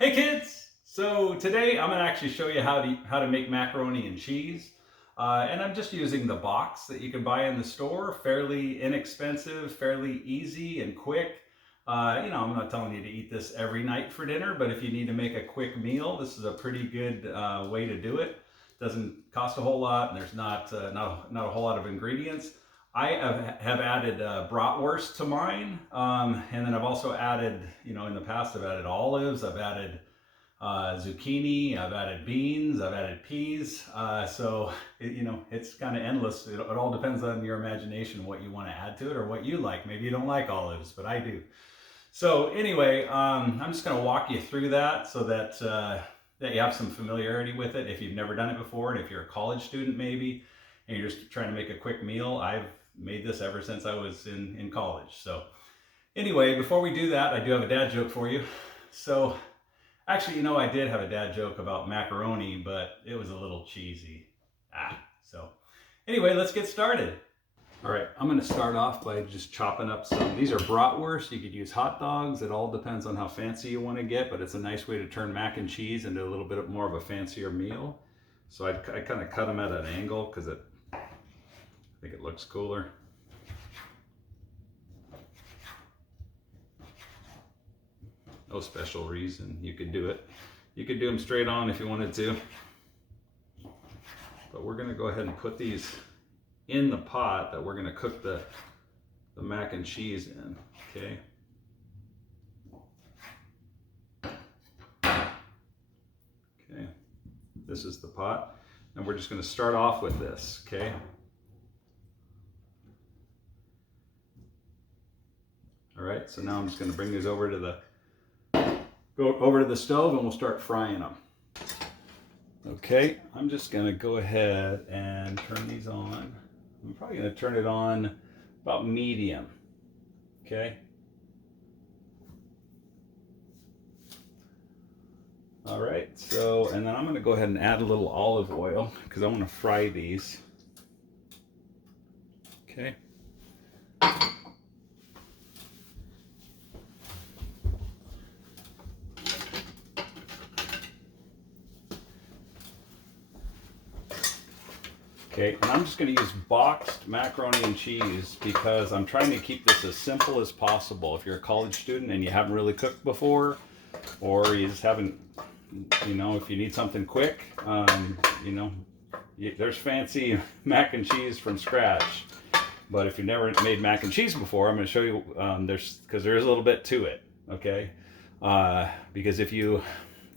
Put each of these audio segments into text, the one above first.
Hey kids! So today I'm going to actually show you how to make macaroni and cheese. And I'm just using the box that you can buy in the store. Fairly inexpensive, fairly easy and quick. I'm not telling you to eat this every night for dinner, but if you need to make a quick meal, this is a pretty good way to do it. Doesn't cost a whole lot, and there's not a whole lot of ingredients. I have added bratwurst to mine, and then I've also added, in the past I've added olives, I've added zucchini, I've added beans, I've added peas. It's kind of endless. It all depends on your imagination, what you want to add to it or what you like. Maybe you don't like olives, but I do. So anyway, I'm just going to walk you through that so that you have some familiarity with it if you've never done it before, and if you're a college student maybe, and you're just trying to make a quick meal. I've made this ever since I was in college. So anyway, before we do that, I do have a dad joke for you. So actually, I did have a dad joke about macaroni, but it was a little cheesy. So anyway, let's get started. All right, I'm going to start off by just chopping up these are bratwurst. You could use hot dogs. It all depends on how fancy you want to get, but it's a nice way to turn mac and cheese into a little bit more of a fancier meal. So I kind of cut them at an angle because I think it looks cooler. No special reason. You could do it. You could do them straight on if you wanted to. But we're going to go ahead and put these in the pot that we're going to cook the mac and cheese in. Okay. Okay. This is the pot. And we're just going to start off with this. Okay. All right. So now I'm just going to bring these over to the stove and we'll start frying them. Okay, I'm just gonna go ahead and turn these on. I'm probably gonna turn it on about medium. Okay. All right, so, and then I'm gonna go ahead and add a little olive oil because I want to fry these. Okay. Okay, and I'm just going to use boxed macaroni and cheese because I'm trying to keep this as simple as possible. If you're a college student and you haven't really cooked before, or you just haven't, if you need something quick, there's fancy mac and cheese from scratch. But if you've never made mac and cheese before, I'm going to show you, because there is a little bit to it, okay? Because if you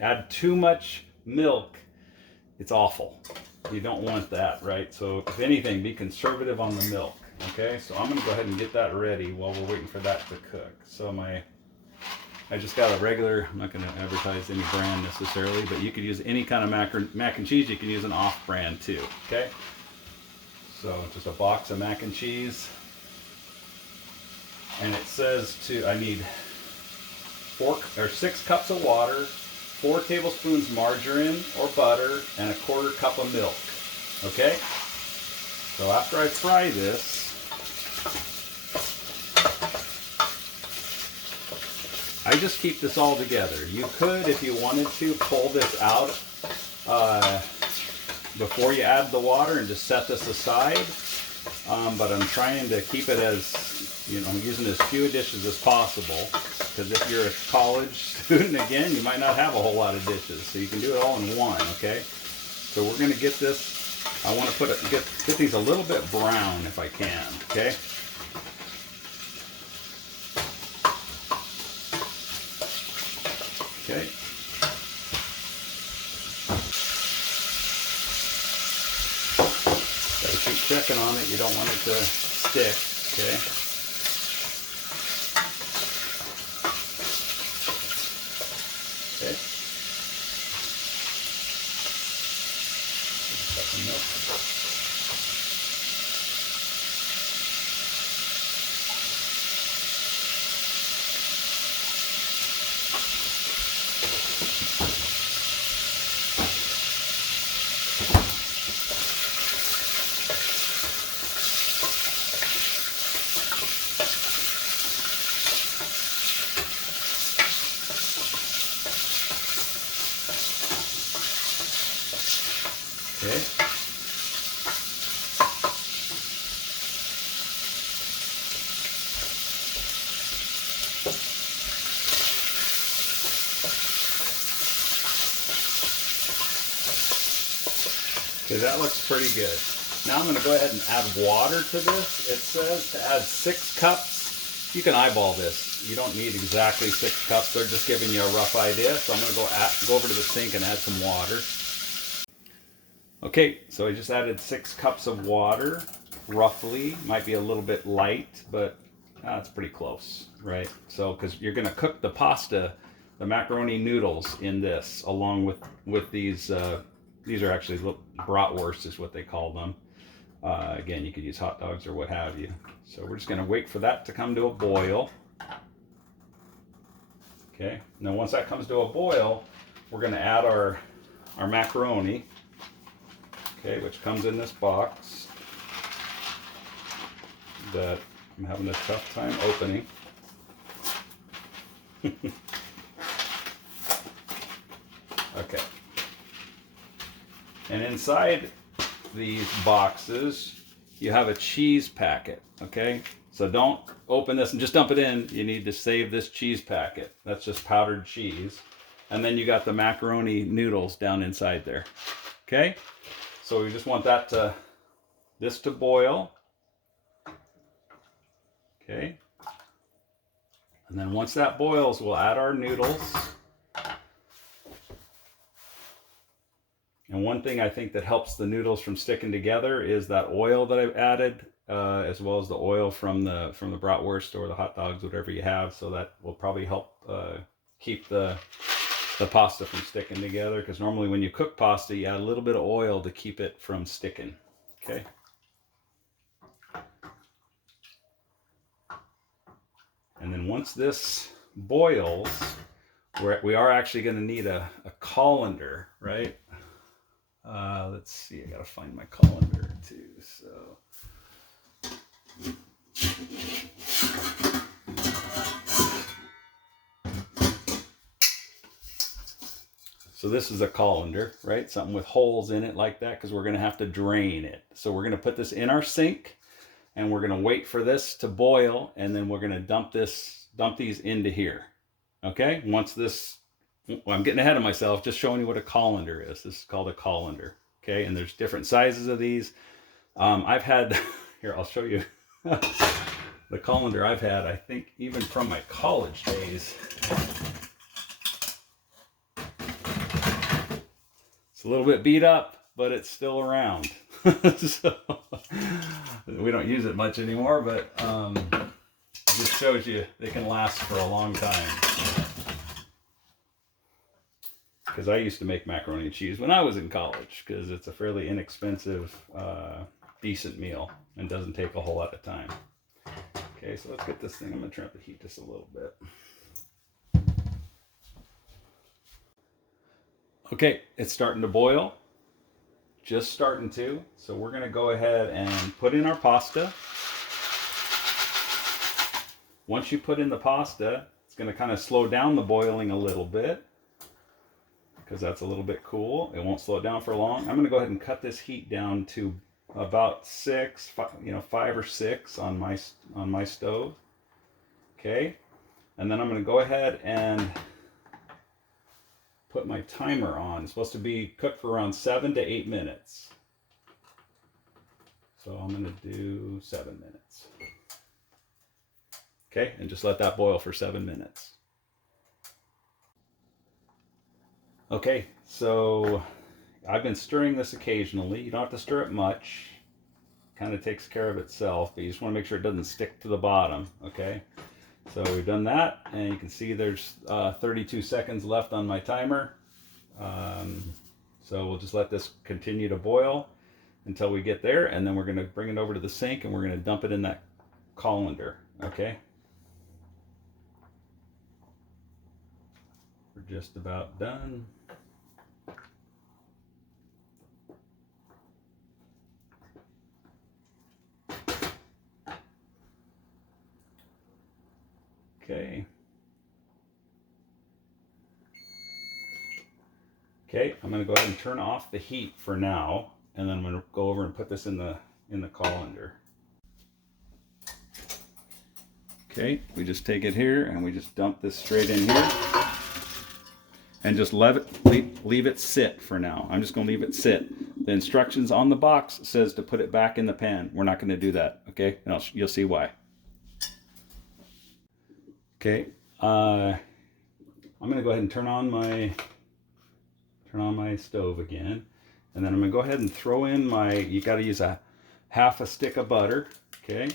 add too much milk, it's awful. You don't want that, right? So if anything, be conservative on the milk. Okay, so I'm going to go ahead and get that ready while we're waiting for that to cook. So I just got a regular, I'm not going to advertise any brand necessarily, but you could use any kind of mac and cheese. You can use an off-brand too. Okay, so just a box of mac and cheese, and it says I need 6 cups of water, 4 tablespoons margarine or butter, and a 1/4 cup of milk. Okay? So after I fry this, I just keep this all together. You could, if you wanted to, pull this out before you add the water and just set this aside. But I'm trying to keep it as, using as few dishes as possible. Because if you're a college student, again, you might not have a whole lot of dishes. So you can do it all in one, okay? So we're going to get this, I want to get these a little bit brown if I can, okay? Okay. Gotta keep checking on it. You don't want it to stick, okay? Okay. Okay. Okay, that looks pretty good. Now I'm going to go ahead and add water to this. It says to add 6 cups. You can eyeball this. You don't need exactly 6 cups. They're just giving you a rough idea. So I'm going to go over to the sink and add some water. Okay, so I just added 6 cups of water, roughly. Might be a little bit light, but it's pretty close, right? So, because you're going to cook the pasta, the macaroni noodles in this, along with these are actually Bratwurst is what they call them. Again, you could use hot dogs or what have you. So we're just going to wait for that to come to a boil. Okay, now once that comes to a boil, we're going to add our macaroni, okay, which comes in this box that I'm having a tough time opening. Okay. And inside these boxes, you have a cheese packet, okay? So don't open this and just dump it in. You need to save this cheese packet. That's just powdered cheese. And then you got the macaroni noodles down inside there, okay? So we just want this to boil, okay? And then once that boils, we'll add our noodles. And one thing I think that helps the noodles from sticking together is that oil that I've added, as well as the oil from the bratwurst or the hot dogs, whatever you have. So that will probably help keep the pasta from sticking together. Because normally when you cook pasta, you add a little bit of oil to keep it from sticking. Okay. And then once this boils, we are actually going to need a colander, right? Let's see, I gotta find my colander too, so this is a colander, right? Something with holes in it like that, because we're gonna have to drain it. So we're gonna put this in our sink, and we're gonna wait for this to boil, and then we're gonna dump these into here. Okay, once this, well, I'm getting ahead of myself, just showing you what a colander is. This is called a colander. Okay, and there's different sizes of these. I've had, here, I'll show you the colander I've had, I think even from my college days. It's a little bit beat up, but it's still around. So, we don't use it much anymore, but it just shows you they can last for a long time. Because I used to make macaroni and cheese when I was in college, because it's a fairly inexpensive, decent meal and doesn't take a whole lot of time. Okay, so let's get this thing. I'm going to turn up the heat just a little bit. Okay, it's starting to boil. Just starting to. So we're going to go ahead and put in our pasta. Once you put in the pasta, it's going to kind of slow down the boiling a little bit, because that's a little bit cool. It won't slow it down for long. I'm going to go ahead and cut this heat down to about 5 or 6 on my stove. Okay, and then I'm going to go ahead and put my timer on. It's supposed to be cooked for around 7 to 8 minutes. So I'm going to do 7 minutes. Okay, and just let that boil for 7 minutes. Okay, so I've been stirring this occasionally. You don't have to stir it much. Kind of takes care of itself, but you just want to make sure it doesn't stick to the bottom, okay? So we've done that, and you can see there's 32 seconds left on my timer. So we'll just let this continue to boil until we get there, and then we're going to bring it over to the sink, and we're going to dump it in that colander, okay? We're just about done. Okay. Okay, I'm going to go ahead and turn off the heat for now. and then I'm going to go over and put this in the colander. Okay, we just take it here and we just dump this straight in here and just leave it sit for now. I'm just going to leave it sit. The instructions on the box says to put it back in the pan. We're not going to do that, okay? And you'll see why. Okay, I'm going to go ahead and turn on my stove again, and then I'm going to go ahead and throw in you got to use a half a stick of butter, okay?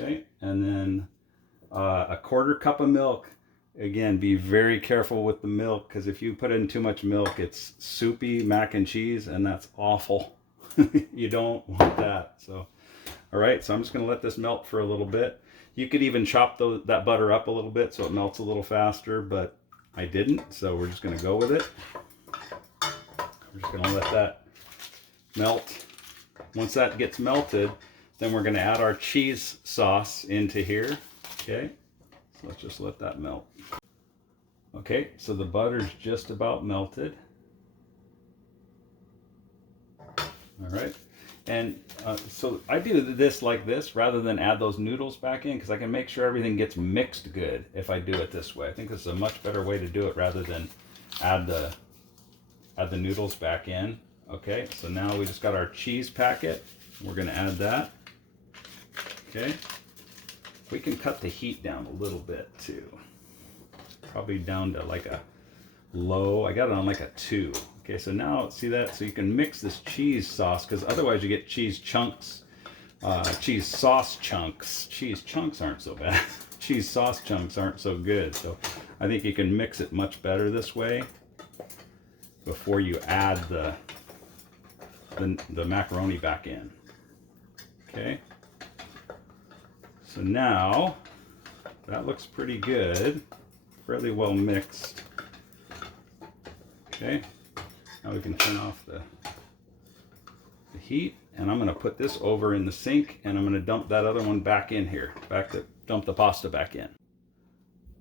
Okay, and then a quarter cup of milk. Again, be very careful with the milk, because if you put in too much milk, it's soupy mac and cheese, and that's awful. You don't want that. So, all right, so I'm just going to let this melt for a little bit. You could even chop that butter up a little bit so it melts a little faster, but I didn't, so we're just going to go with it. We're just going to let that melt. Once that gets melted, then we're going to add our cheese sauce into here. Okay, so let's just let that melt. Okay, so the butter's just about melted. All right, and so I do this like this rather than add those noodles back in, because I can make sure everything gets mixed good if I do it this way. I think this is a much better way to do it rather than add the noodles back in. Okay, so now we just got our cheese packet. We're going to add that. Okay, we can cut the heat down a little bit too. Probably down to like a low. I got it on like a 2. Okay, so now see that? So you can mix this cheese sauce, because otherwise you get cheese chunks, cheese sauce chunks. Cheese chunks aren't so bad. Cheese sauce chunks aren't so good. So I think you can mix it much better this way before you add the macaroni back in. Okay. So now that looks pretty good, fairly well mixed. Okay, now we can turn off the heat, and I'm going to put this over in the sink, and I'm going to dump that other one back in here, dump the pasta back in.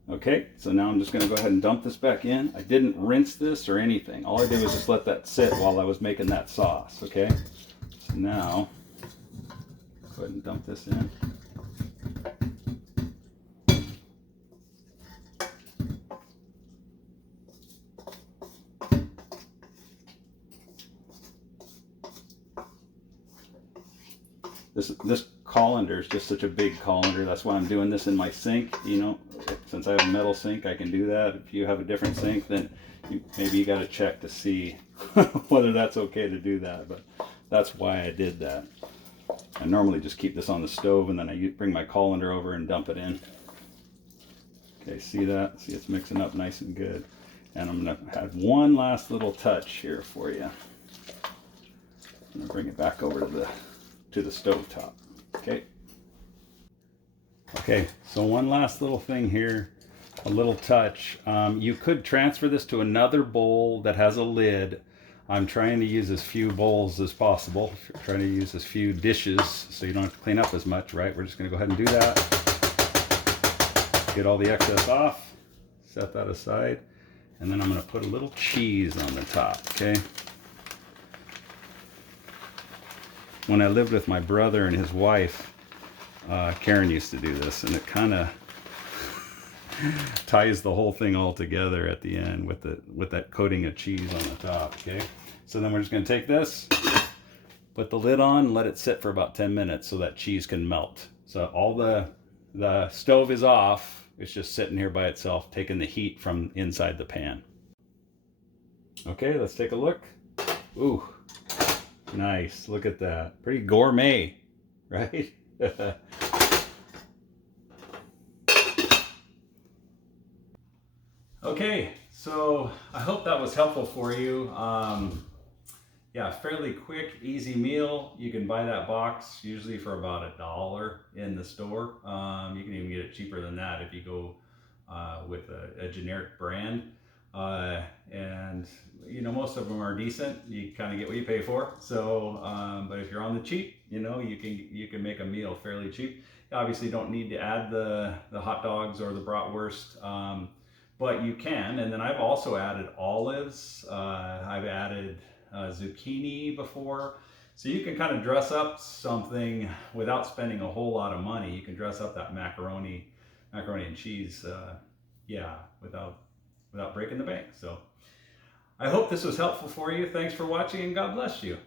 Okay, so now I'm just going to go ahead and dump this back in. I didn't rinse this or anything. All I did was just let that sit while I was making that sauce. Okay, so now go ahead and dump this in. This colander is just such a big colander. That's why I'm doing this in my sink. You know, since I have a metal sink, I can do that. If you have a different sink, then maybe you got to check to see whether that's okay to do that. But that's why I did that. I normally just keep this on the stove, and then I bring my colander over and dump it in. Okay, see that? See, it's mixing up nice and good. And I'm going to add one last little touch here for you. I'm going to bring it back over to the stove top. Okay. Okay, so one last little thing here, a little touch. You could transfer this to another bowl that has a lid. I'm trying to use as few bowls as possible. Trying to use as few dishes so you don't have to clean up as much, right? We're just going to go ahead and do that. Get all the excess off, set that aside, and then I'm going to put a little cheese on the top, okay? When I lived with my brother and his wife, Karen used to do this, and it kind of ties the whole thing all together at the end with that coating of cheese on the top. Okay, so then we're just going to take this, put the lid on, let it sit for about 10 minutes so that cheese can melt. So all the stove is off. It's just sitting here by itself, taking the heat from inside the pan. Okay, let's take a look. Ooh. Nice, look at that. Pretty gourmet, right? Okay, so I hope that was helpful for you. Yeah, fairly quick, easy meal. You can buy that box usually for about $1 in the store. You can even get it cheaper than that if you go with a generic brand. And you know, most of them are decent. You kind of get what you pay for. So, but if you're on the cheap, you know, you can make a meal fairly cheap. You obviously don't need to add the hot dogs or the bratwurst. but you can. And then I've also added olives. I've added zucchini before. So you can kind of dress up something without spending a whole lot of money. You can dress up that macaroni and cheese, yeah, without breaking the bank. So I hope this was helpful for you. Thanks for watching, and God bless you.